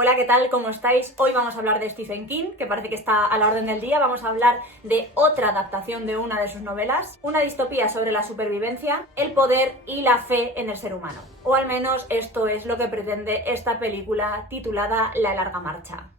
Hola, ¿qué tal? ¿Cómo estáis? Hoy vamos a hablar de Stephen King, que parece que está a la orden del día. Vamos a hablar de otra adaptación de una de sus novelas, una distopía sobre la supervivencia, el poder y la fe en el ser humano. O al menos esto es lo que pretende esta película titulada La larga marcha.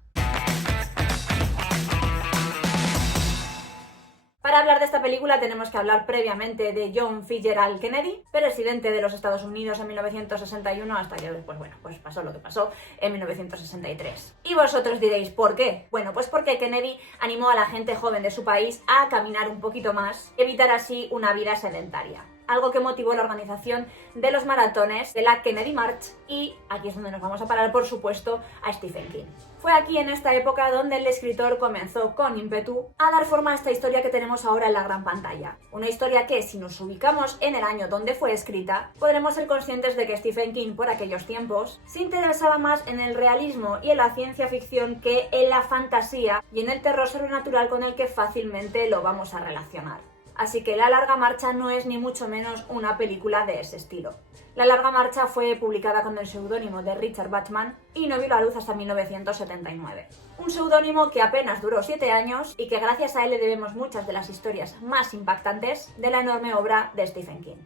Para hablar de esta película tenemos que hablar previamente de John Fitzgerald Kennedy, presidente de los Estados Unidos en 1961 hasta que después, pues pasó lo que pasó en 1963. Y vosotros diréis, ¿por qué? Bueno, pues porque Kennedy animó a la gente joven de su país a caminar un poquito más y evitar así una vida sedentaria. Algo que motivó la organización de los maratones de la Kennedy March y aquí es donde nos vamos a parar, por supuesto, a Stephen King. Fue aquí en esta época donde el escritor comenzó con ímpetu a dar forma a esta historia que tenemos ahora en la gran pantalla. Una historia que, si nos ubicamos en el año donde fue escrita, podremos ser conscientes de que Stephen King por aquellos tiempos se interesaba más en el realismo y en la ciencia ficción que en la fantasía y en el terror sobrenatural con el que fácilmente lo vamos a relacionar. Así que La larga marcha no es ni mucho menos una película de ese estilo. La larga marcha fue publicada con el seudónimo de Richard Bachman y no vio la luz hasta 1979. Un seudónimo que apenas duró 7 años y que gracias a él le debemos muchas de las historias más impactantes de la enorme obra de Stephen King.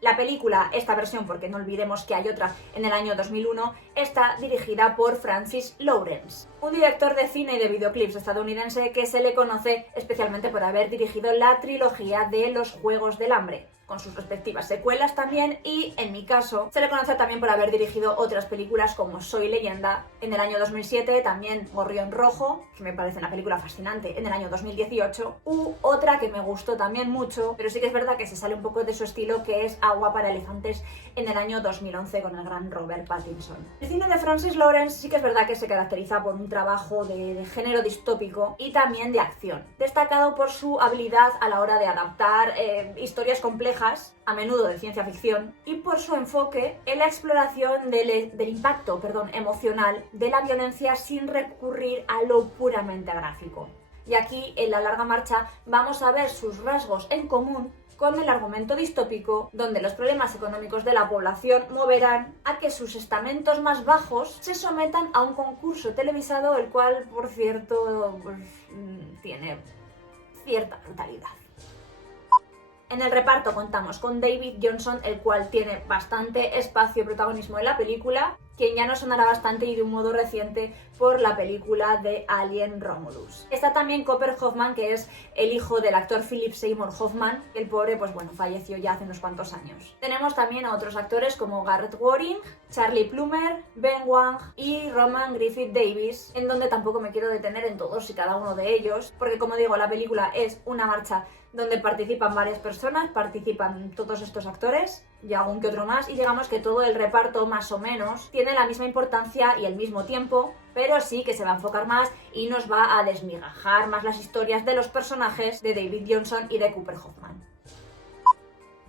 La película, esta versión, porque no olvidemos que hay otra en el año 2001, está dirigida por Francis Lawrence, un director de cine y de videoclips estadounidense que se le conoce especialmente por haber dirigido la trilogía de Los Juegos del Hambre, con sus respectivas secuelas también, y en mi caso se le conoce también por haber dirigido otras películas como Soy Leyenda en el año 2007, también Gorrión Rojo, que me parece una película fascinante, en el año 2018, u otra que me gustó también mucho, pero sí que es verdad que se sale un poco de su estilo, que es Agua para elefantes en el año 2011 con el gran Robert Pattinson. El cine de Francis Lawrence sí que es verdad que se caracteriza por un trabajo de género distópico y también de acción, destacado por su habilidad a la hora de adaptar historias complejas, a menudo de ciencia ficción, y por su enfoque en la exploración del impacto emocional de la violencia sin recurrir a lo puramente gráfico. Y aquí, en La larga marcha, vamos a ver sus rasgos en común con el argumento distópico, donde los problemas económicos de la población moverán a que sus estamentos más bajos se sometan a un concurso televisado, el cual, por cierto, tiene cierta brutalidad. En el reparto contamos con David Johnson, el cual tiene bastante espacio y protagonismo en la película, quien ya nos sonará bastante y de un modo reciente por la película de Alien Romulus. Está también Cooper Hoffman, que es el hijo del actor Philip Seymour Hoffman. El pobre, falleció ya hace unos cuantos años. Tenemos también a otros actores como Garrett Waring, Charlie Plummer, Ben Wang y Roman Griffith Davis, en donde tampoco me quiero detener en todos y cada uno de ellos, porque como digo, la película es una marcha donde participan varias personas, participan todos estos actores y algún que otro más, y digamos que todo el reparto más o menos tiene la misma importancia y el mismo tiempo, pero sí que se va a enfocar más y nos va a desmigajar más las historias de los personajes de David Johnson y de Cooper Hoffman.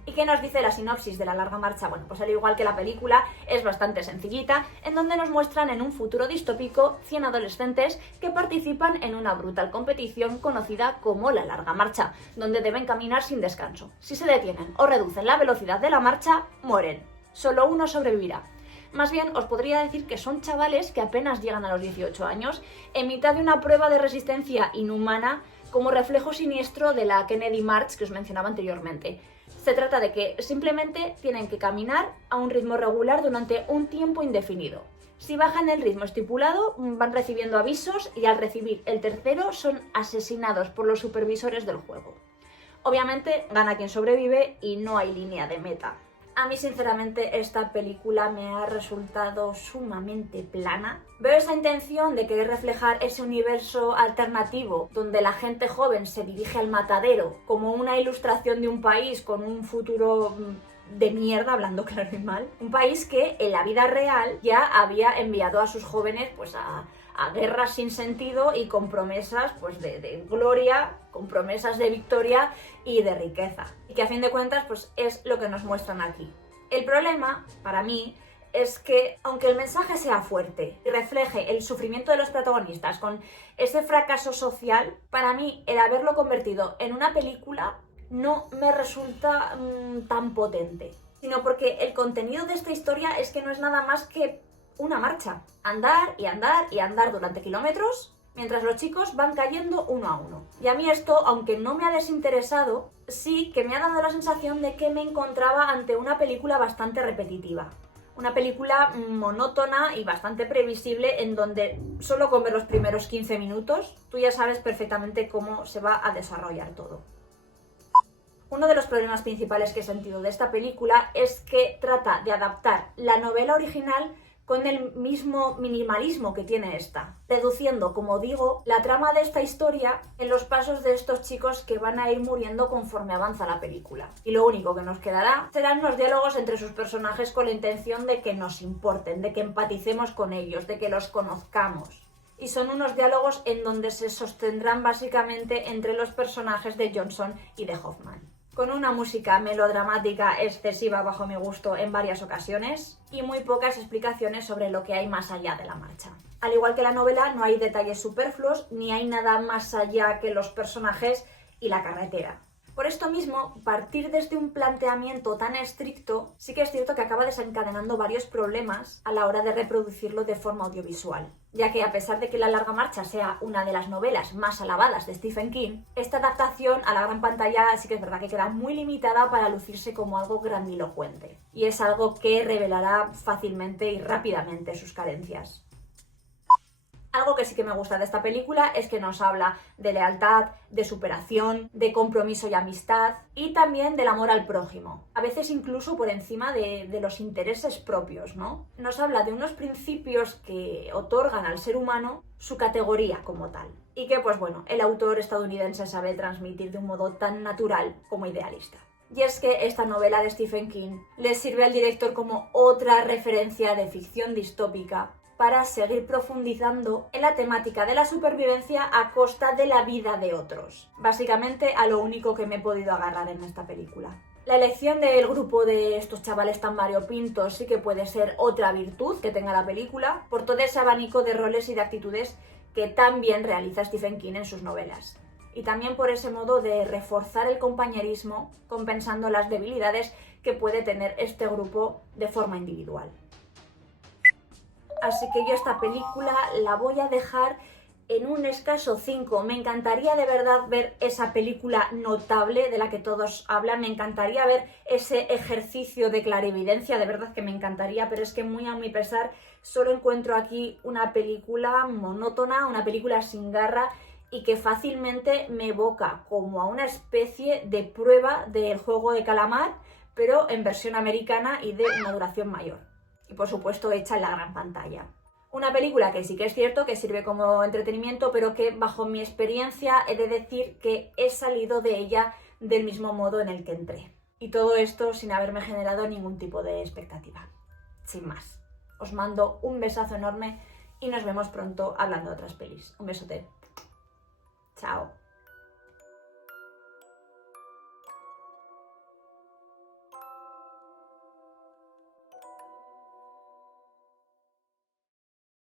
¿Y qué nos dice la sinopsis de La larga marcha? Bueno, pues al igual que la película, es bastante sencillita, en donde nos muestran en un futuro distópico 100 adolescentes que participan en una brutal competición conocida como La larga marcha, donde deben caminar sin descanso. Si se detienen o reducen la velocidad de la marcha, mueren. Solo uno sobrevivirá. Más bien, os podría decir que son chavales que apenas llegan a los 18 años, en mitad de una prueba de resistencia inhumana, como reflejo siniestro de la Kennedy March que os mencionaba anteriormente. Se trata de que simplemente tienen que caminar a un ritmo regular durante un tiempo indefinido. Si bajan el ritmo estipulado, van recibiendo avisos y al recibir el tercero son asesinados por los supervisores del juego. Obviamente gana quien sobrevive y no hay línea de meta. A mí, sinceramente, esta película me ha resultado sumamente plana. Veo esa intención de querer reflejar ese universo alternativo donde la gente joven se dirige al matadero como una ilustración de un país con un futuro de mierda, hablando claro y mal. Un país que en la vida real ya había enviado a sus jóvenes a guerras sin sentido y con promesas de gloria, con promesas de victoria y de riqueza. Y que a fin de cuentas es lo que nos muestran aquí. El problema, para mí, es que aunque el mensaje sea fuerte y refleje el sufrimiento de los protagonistas con ese fracaso social, para mí el haberlo convertido en una película no me resulta tan potente. Sino porque el contenido de esta historia es que no es nada más que una marcha. Andar y andar y andar durante kilómetros, mientras los chicos van cayendo uno a uno. Y a mí esto, aunque no me ha desinteresado, sí que me ha dado la sensación de que me encontraba ante una película bastante repetitiva. Una película monótona y bastante previsible, en donde solo con ver los primeros 15 minutos tú ya sabes perfectamente cómo se va a desarrollar todo. Uno de los problemas principales que he sentido de esta película es que trata de adaptar la novela original con el mismo minimalismo que tiene esta, reduciendo, como digo, la trama de esta historia en los pasos de estos chicos que van a ir muriendo conforme avanza la película. Y lo único que nos quedará serán los diálogos entre sus personajes con la intención de que nos importen, de que empaticemos con ellos, de que los conozcamos. Y son unos diálogos en donde se sostendrán básicamente entre los personajes de Johnson y de Hoffman, con una música melodramática excesiva bajo mi gusto en varias ocasiones y muy pocas explicaciones sobre lo que hay más allá de la marcha. Al igual que la novela, no hay detalles superfluos ni hay nada más allá que los personajes y la carretera. Por esto mismo, partir desde un planteamiento tan estricto sí que es cierto que acaba desencadenando varios problemas a la hora de reproducirlo de forma audiovisual, ya que a pesar de que La larga marcha sea una de las novelas más alabadas de Stephen King, esta adaptación a la gran pantalla sí que es verdad que queda muy limitada para lucirse como algo grandilocuente, y es algo que revelará fácilmente y rápidamente sus carencias. Algo que sí que me gusta de esta película es que nos habla de lealtad, de superación, de compromiso y amistad, y también del amor al prójimo, a veces incluso por encima de los intereses propios, ¿no? Nos habla de unos principios que otorgan al ser humano su categoría como tal, y que, pues bueno, el autor estadounidense sabe transmitir de un modo tan natural como idealista. Y es que esta novela de Stephen King le sirve al director como otra referencia de ficción distópica para seguir profundizando en la temática de la supervivencia a costa de la vida de otros. Básicamente a lo único que me he podido agarrar en esta película. La elección del grupo de estos chavales tan variopintos sí que puede ser otra virtud que tenga la película, por todo ese abanico de roles y de actitudes que tan bien realiza Stephen King en sus novelas. Y también por ese modo de reforzar el compañerismo, compensando las debilidades que puede tener este grupo de forma individual. Así que yo esta película la voy a dejar en un escaso 5. Me encantaría de verdad ver esa película notable de la que todos hablan. Me encantaría ver ese ejercicio de clarividencia, de verdad que me encantaría, pero es que muy a mi pesar solo encuentro aquí una película monótona, una película sin garra y que fácilmente me evoca como a una especie de prueba del juego de calamar, pero en versión americana y de una duración mayor. Y por supuesto hecha en la gran pantalla. Una película que sí que es cierto que sirve como entretenimiento, pero que bajo mi experiencia he de decir que he salido de ella del mismo modo en el que entré. Y todo esto sin haberme generado ningún tipo de expectativa. Sin más. Os mando un besazo enorme y nos vemos pronto hablando de otras pelis. Un besote. Chao.